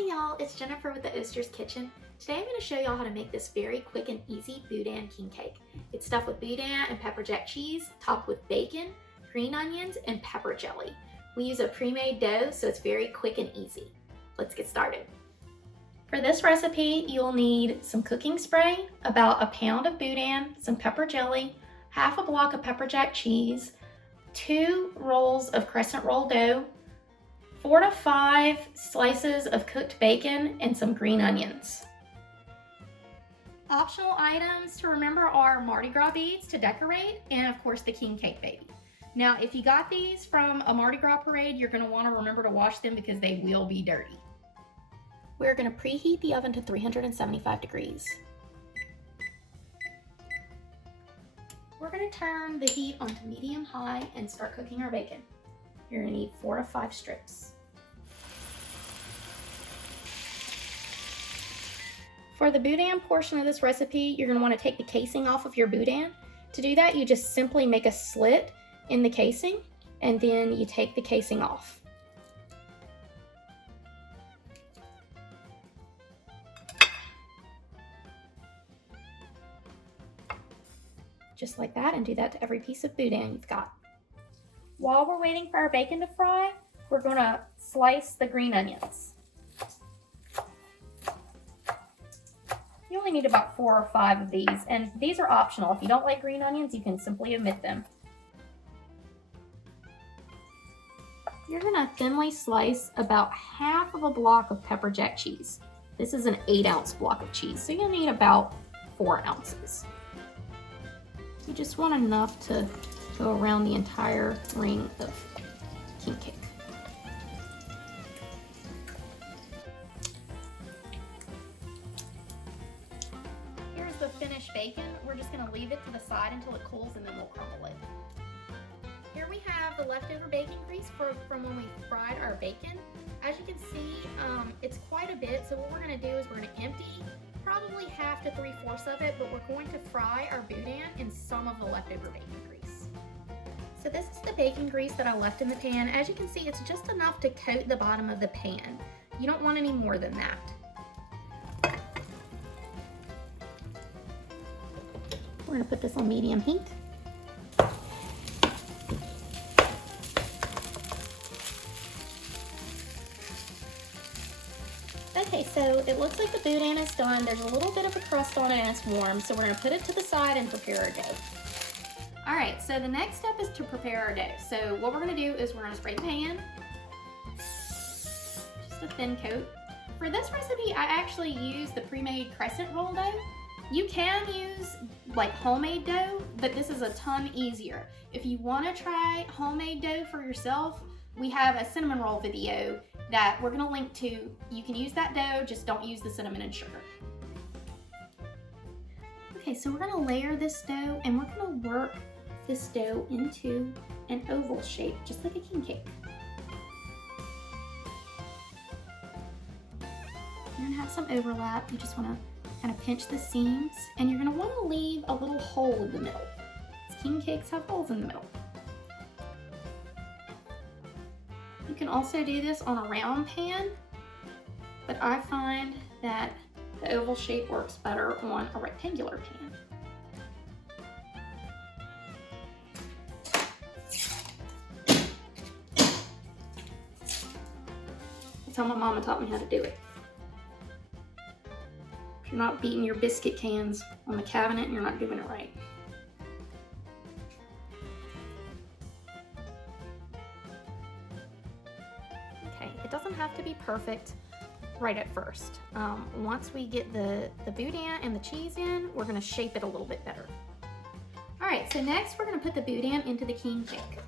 Hey y'all, it's Jennifer with the Oster's Kitchen. Today I'm going to show y'all how to make this very quick and easy Boudin King Cake. It's stuffed with Boudin and pepper jack cheese, topped with bacon, green onions, and pepper jelly. We use a pre-made dough, so it's very quick and easy. Let's get started. For this recipe, you'll need some cooking spray, about a pound of Boudin, some pepper jelly, half a block of pepper jack cheese, 2 rolls of Crescent roll dough, 4 to 5 slices of cooked bacon, and some green onions. Optional items to remember are Mardi Gras beads to decorate, and of course the king cake baby. Now, if you got these from a Mardi Gras parade, you're going to want to remember to wash them because they will be dirty. We're going to preheat the oven to 375 degrees. We're going to turn the heat onto medium-high and start cooking our bacon. You're going to need 4 to 5 strips. For the Boudin portion of this recipe, you're going to want to take the casing off of your Boudin. To do that, you just simply make a slit in the casing, and then you take the casing off. Just like that, and do that to every piece of Boudin you've got. While we're waiting for our bacon to fry, we're going to slice the green onions. You only need about 4 or 5 of these, and these are optional. If you don't like green onions, you can simply omit them. You're going to thinly slice about half of a block of pepper jack cheese. This is an 8-ounce block of cheese, so you'll need about 4 ounces. You just want enough to go around the entire ring of king cake. Here's the finished bacon. We're just going to leave it to the side until it cools, and then we'll crumble it. Here we have the leftover bacon grease from when we fried our bacon. As you can see, it's quite a bit, so what we're going to do is we're going to empty probably half to 3/4 of it, but we're going to fry our Boudin in some of the leftover bacon grease. So this is the bacon grease that I left in the pan. As you can see, it's just enough to coat the bottom of the pan. You don't want any more than that. We're going to put this on medium heat. Okay, so it looks like the Boudin is done. There's a little bit of a crust on it and it's warm, so we're going to put it to the side and prepare our dough. Alright, so the next step is to prepare our dough. So what we're going to do is we're going to spray the pan, just a thin coat. For this recipe, I actually use the pre-made Crescent roll dough. You can use like homemade dough, but this is a ton easier. If you want to try homemade dough for yourself, we have a cinnamon roll video that we're going to link to. You can use that dough, just don't use the cinnamon and sugar. Okay, so we're going to layer this dough, and we're going to work this dough into an oval shape, just like a king cake. You're going to have some overlap. You just want to kind of pinch the seams, and you're going to want to leave a little hole in the middle. These king cakes have holes in the middle. You can also do this on a round pan, but I find that the oval shape works better on a rectangular pan. That's how my mama taught me how to do it. If you're not beating your biscuit cans on the cabinet, you're not doing it right. It doesn't have to be perfect right at first. Once we get the Boudin and the cheese in, we're going to shape it a little bit better. Alright, so next we're going to put the Boudin into the king cake.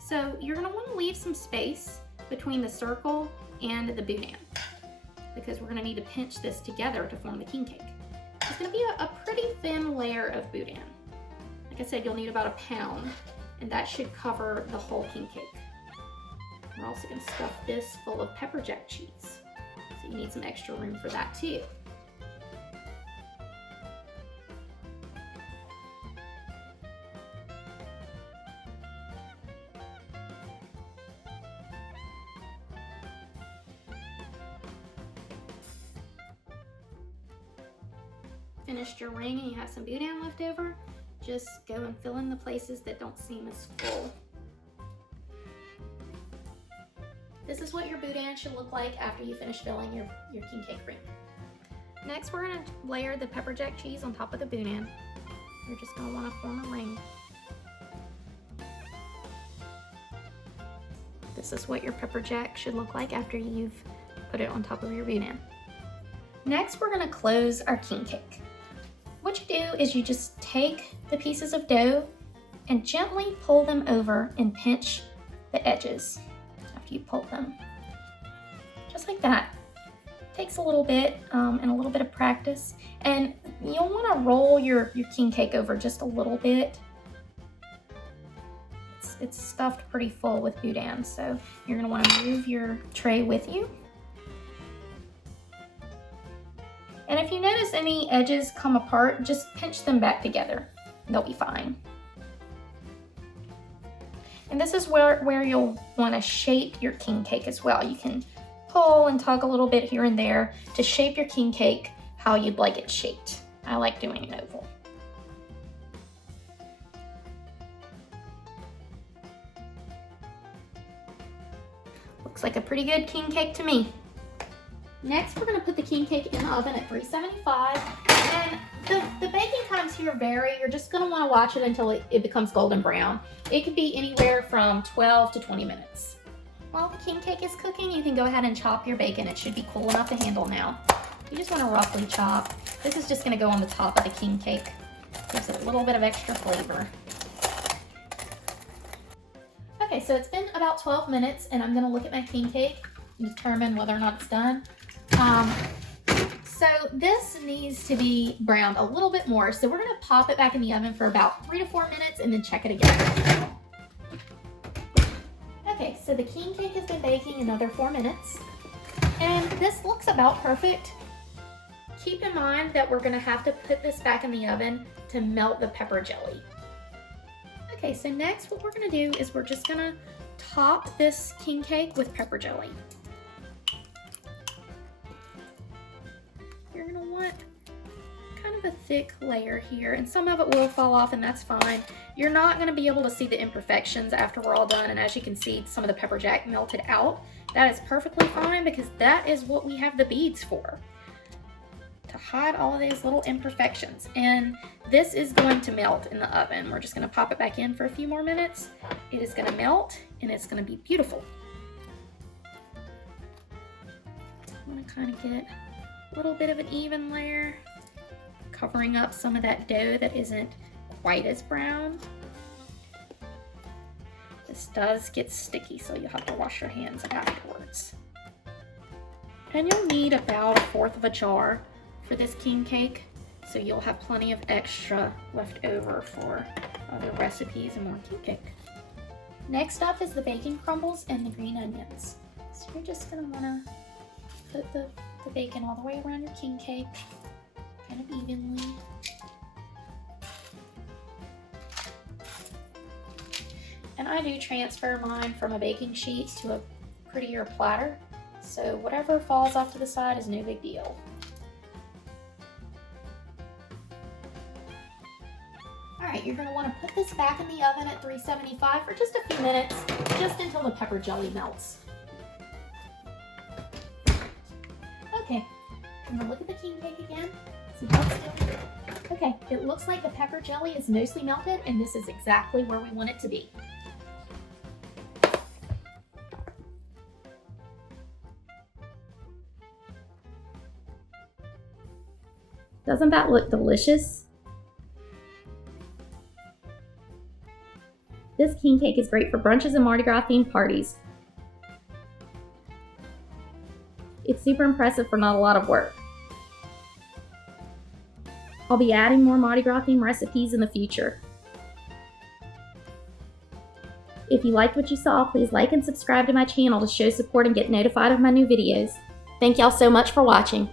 So you're going to want to leave some space between the circle and the Boudin, because we're going to need to pinch this together to form the king cake. It's going to be a pretty thin layer of Boudin. Like I said, you'll need about a pound, and that should cover the whole king cake. We're also going to stuff this full of pepper jack cheese, so you need some extra room for that too. finished your ring and you have some boudin left over, just go and fill in the places that don't seem as full. This is what your boudin should look like after you finish filling your king cake ring. Next, we're gonna layer the pepper jack cheese on top of the boudin. You're just gonna wanna form a ring. This is what your pepper jack should look like after you've put it on top of your boudin. Next, we're gonna close our king cake. What you do is you just take the pieces of dough and gently pull them over and pinch the edges after you pull them. Just like that. Takes a little bit and a little bit of practice. And you'll wanna roll your king cake over just a little bit. It's stuffed pretty full with boudin, so you're gonna wanna move your tray with you. And if you notice any edges come apart, just pinch them back together. They'll be fine. And this is where you'll wanna shape your king cake as well. You can pull and tug a little bit here and there to shape your king cake how you'd like it shaped. I like doing an oval. Looks like a pretty good king cake to me. Next, we're gonna put the king cake in the oven at 375. And the baking times here vary. You're just gonna wanna watch it until it becomes golden brown. It could be anywhere from 12 to 20 minutes. While the king cake is cooking, you can go ahead and chop your bacon. It should be cool enough to handle now. You just wanna roughly chop. This is just gonna go on the top of the king cake. Gives it a little bit of extra flavor. Okay, so it's been about 12 minutes and I'm gonna look at my king cake and determine whether or not it's done. So this needs to be browned a little bit more. So we're gonna pop it back in the oven for about 3 to 4 minutes and then check it again. Okay, so the king cake has been baking another 4 minutes. And this looks about perfect. Keep in mind that we're gonna have to put this back in the oven to melt the pepper jelly. Okay, so next what we're gonna do is we're just gonna top this king cake with pepper jelly. You're gonna want kind of a thick layer here, and some of it will fall off, and that's fine. You're not gonna be able to see the imperfections after we're all done, and as you can see, some of the pepper jack melted out. That is perfectly fine because that is what we have the beads for, to hide all of these little imperfections. And this is going to melt in the oven. We're just gonna pop it back in for a few more minutes. It is gonna melt, and it's gonna be beautiful. I wanna kind of get a little bit of an even layer, covering up some of that dough that isn't quite as brown. This does get sticky, so you'll have to wash your hands afterwards. And you'll need about 1/4 of a jar for this king cake, so you'll have plenty of extra left over for other recipes and more king cake. Next up is the bacon crumbles and the green onions. So you're just gonna wanna put the bacon all the way around your king cake, kind of evenly. And I do transfer mine from a baking sheet to a prettier platter, so whatever falls off to the side is no big deal. Alright, you're going to want to put this back in the oven at 375 for just a few minutes, just until the pepper jelly melts. Okay, I'm going to look at the king cake again, see how it's doing. Okay, it looks like the pepper jelly is mostly melted, and this is exactly where we want it to be. Doesn't that look delicious? This king cake is great for brunches and Mardi Gras themed parties. It's super impressive for not a lot of work. I'll be adding more Mardi Gras themed recipes in the future. If you liked what you saw, please like and subscribe to my channel to show support and get notified of my new videos. Thank y'all so much for watching.